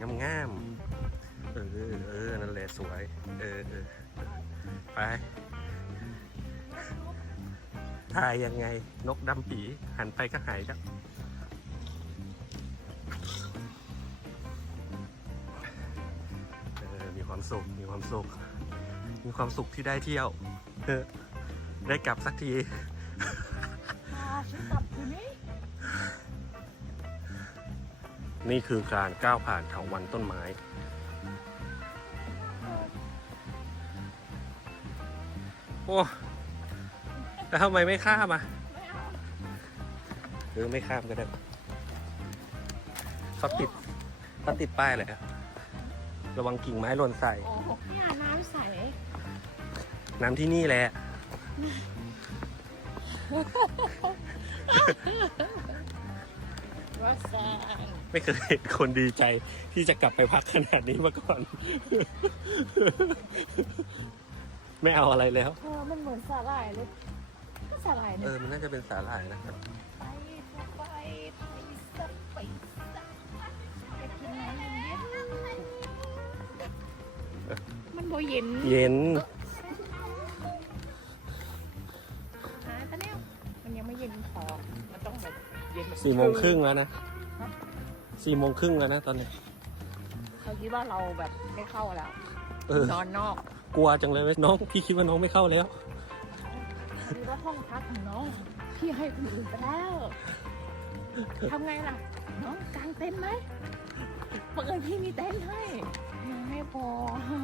งามงามๆเออเออนั่นแหละสวย เออเออไปถ่ายยังไงนกดำปีหันไปก็หายแล้วเออมีความสุข มีความสุข มีความสุขที่ได้เที่ยวเออได้กลับสักที นี่คือการก้าวผ่านเถาวันต้นไม้ โอ้แล้วทำไมไม่ข้ามอะไม่เอาหรือไม่ข้ามก็ได้เขาติดเขาติดป้ายเลยครับระวังกิ่งไม้หล่นใส่ โอ้โหเนี่ยน้ำใส น้ำที่นี่แหละ ว่าแซงไม่เคยเห็นคนดีใจที่จะกลับไปพักขนาดนี้มาก่อน ไม่เอาอะไรแล้ว เออมันเหมือนสาหร่ายเลย ก็สาหร่ายเอเนี่ยอมันน่าจะเป็นสาหร่ายนะครับ ไปไปไปสักไปสักไปกินน้ำเย็นๆมันบ่เย็น เย็น ยังไม่เย็นพอมันต้องแบบเย็นแบบสี่โมงครึ่งแล้วนะสี่โมงครึ่งแล้วนะตอนนี้ เขาคิดว่าเราแบบไม่เข้าแล้วเออ นอนนอกกลัวจังเลยน้องพี่คิดว่าน้องไม่เข้าแล้วดูว่าห้องพักของน้องพี่ให้คนอื่นไปแล้วทำไงล่ะ น้องกางเต็นท์ไหมเปิดพี่มีเต็นท์ให้ยังไม่พอหิ